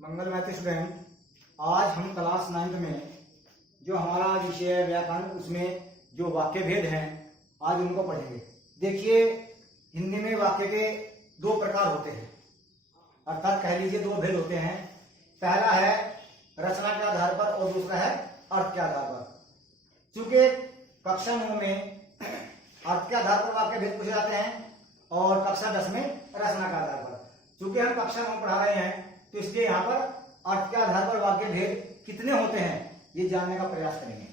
मंगलमय स्टूडेंट, आज हम क्लास 9th में जो हमारा विषय है व्याकरण, उसमें जो वाक्य भेद हैं आज उनको पढ़ेंगे। देखिए, हिंदी में वाक्य के दो प्रकार होते हैं, अर्थात कह लीजिए दो भेद होते हैं। पहला है रचना के आधार पर और दूसरा है अर्थ के आधार पर। चूंकि कक्षा 9 में अर्थ के आधार पर वाक्य भेद पूछे जाते हैं और कक्षा 10 में रचना के आधार पर। चूंकि हम कक्षा 9 पढ़ा रहे हैं तो इसलिए यहाँ पर अर्थ के आधार पर वाक्य भेद कितने होते हैं ये जानने का प्रयास करेंगे।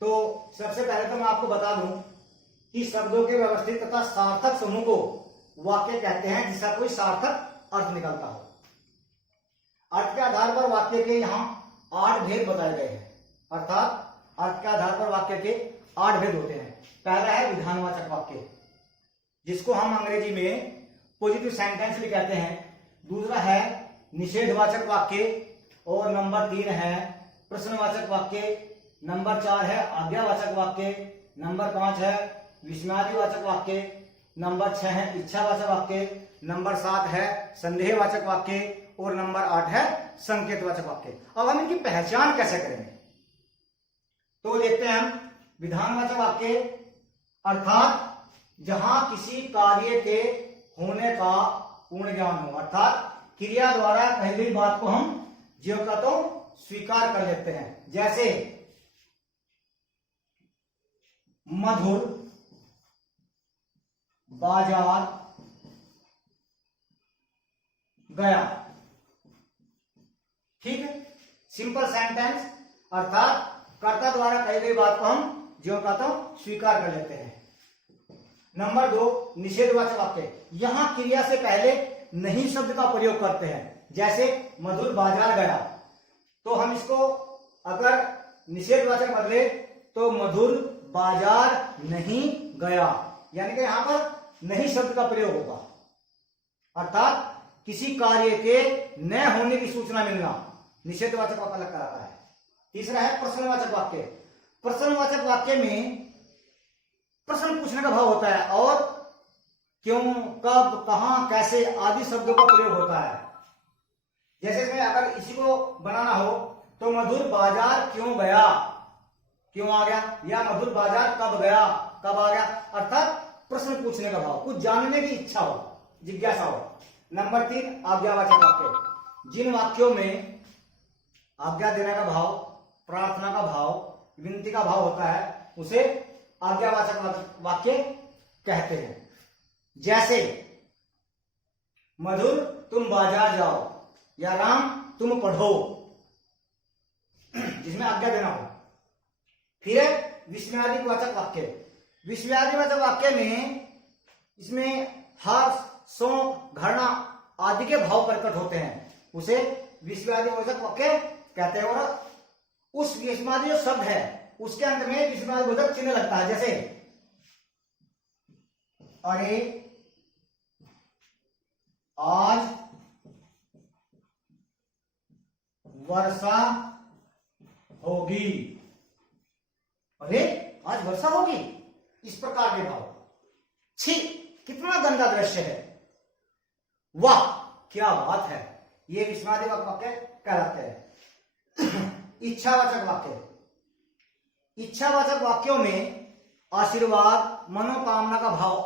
तो सबसे पहले तो मैं आपको बता दूं कि शब्दों के व्यवस्थित तथा सार्थक समूह को वाक्य कहते हैं जिसका कोई सार्थक अर्थ निकलता हो। अर्थ के आधार पर वाक्य के यहाँ 8 भेद बताए गए हैं, अर्थात अर्थ के आधार पर वाक्य के 8 भेद होते हैं। पहला है विधानवाचक वाक्य, जिसको हम अंग्रेजी में पॉजिटिव सेंटेंस भी कहते हैं। दूसरा है निषेधवाचक वाक्य और नंबर 3 है प्रश्नवाचक वाक्य। नंबर 4 है आज्ञावाचक वाक्य। नंबर 5 है विस्मयादिवाचक वाक्य। नंबर 6 है इच्छावाचक वाक्य। नंबर 7 है संदेहवाचक वाक्य और नंबर 8 है संकेतवाचक वाक्य। अब हम इनकी पहचान कैसे करेंगे तो देखते हैं हम। विधानवाचक वाक्य अर्थात जहां किसी कार्य के होने का पूर्ण ज्ञान हो, अर्थात क्रिया द्वारा कही गई बात को हम ज्यों का तो स्वीकार कर लेते हैं। जैसे मधुर बाजार गया। ठीक है, सिंपल सेंटेंस, अर्थात कर्ता द्वारा कही गई बात को हम ज्यों का तो स्वीकार कर लेते हैं। नंबर 2 निषेधवाचक वाक्य, यहां क्रिया से पहले नहीं शब्द का प्रयोग करते हैं। जैसे मधुर बाजार गया, तो हम इसको अगर निषेधवाचक बदले तो मधुर बाजार नहीं गया, यानी कि यहां पर नहीं शब्द का प्रयोग होगा, अर्थात किसी कार्य के न होने की सूचना मिलना निषेधवाचक वाक्य कहलाता है। तीसरा है प्रश्नवाचक वाक्य। प्रश्नवाचक वाक्य में प्रश्न पूछने का भाव होता है और क्यों, कब, कहां, कैसे आदि शब्दों का प्रयोग होता है। जैसे इसमें अगर इसी को बनाना हो तो मधुर बाजार क्यों गया, क्यों आ गया, या मधुर बाजार कब गया, कब आ गया, अर्थात प्रश्न पूछने का भाव, कुछ जानने की इच्छा हो, जिज्ञासा हो। नंबर 3 आज्ञावाचक वाक्य, जिन वाक्यों में आज्ञा देने का भाव, प्रार्थना का भाव, विनती का भाव होता है उसे आज्ञावाचक वाक्य कहते हैं। जैसे मधुर तुम बाजार जाओ या राम तुम पढ़ो, जिसमें आज्ञा देना हो। फिर है विस्मयादिवाचक वाक्य। विस्मयादिवाचक वाक्य में इसमें हर्ष, शोक, घृणा आदि के भाव प्रकट होते हैं, उसे विस्मयादिवाचक वाक्य कहते हैं। और उस विस्मयादि जो शब्द है उसके अंत में विस्मयादिवाचक चिन्ह लगता है। जैसे अरे आज वर्षा होगी, अरे आज वर्षा होगी, इस प्रकार के भाव। छी कितना गंदा दृश्य है, वाह क्या बात है, ये विस्मयादिवाचक वाक्य कहलाते हैं। इच्छावाचक वाक्य, इच्छावाचक वाक्यों में आशीर्वाद, मनोकामना का भाव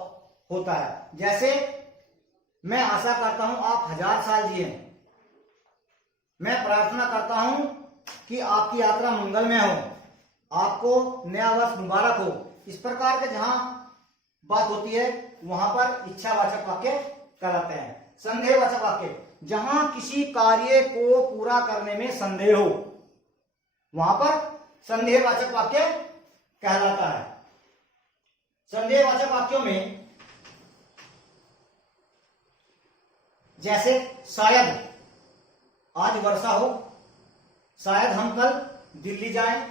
होता है। जैसे मैं आशा करता हूं आप 1000 साल जिए, मैं प्रार्थना करता हूं कि आपकी यात्रा मंगलमय हो, आपको नया वर्ष मुबारक हो। इस प्रकार के जहां बात होती है वहां पर इच्छावाचक वाक्य कहलाते हैं। संदेहवाचक वाक्य, जहां किसी कार्य को पूरा करने में संदेह हो वहां पर संदेहवाचक वाक्य कहलाता है। संदेहवाचक वाक्यों में जैसे शायद आज वर्षा हो, शायद हम कल दिल्ली जाएं,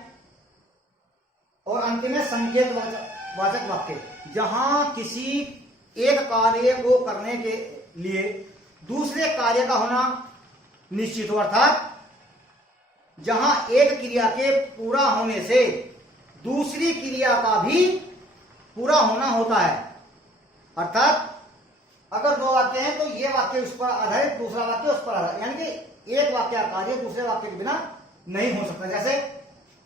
और अंतिम में संकेतवाचक वाक्य, जहां किसी एक कार्य को करने के लिए दूसरे कार्य का होना निश्चित हो, अर्थात जहां एक क्रिया के पूरा होने से दूसरी क्रिया का भी पूरा होना होता है, अर्थात अगर दो वाक्य हैं तो ये वाक्य उस पर आधारित, दूसरा वाक्य उस पर आधारित, यानी कि एक वाक्य का कार्य दूसरे वाक्य के बिना नहीं हो सकता। जैसे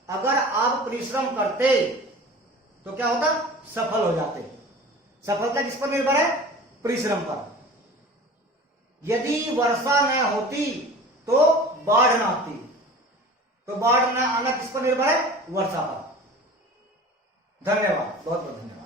अगर आप परिश्रम करते तो क्या होता, सफल हो जाते। सफलता किस पर निर्भर है, परिश्रम पर। यदि वर्षा न होती तो बाढ़ न आती, तो बाढ़ न आना किस पर निर्भर है, वर्षा पर। धन्यवाद, बहुत बहुत धन्यवाद।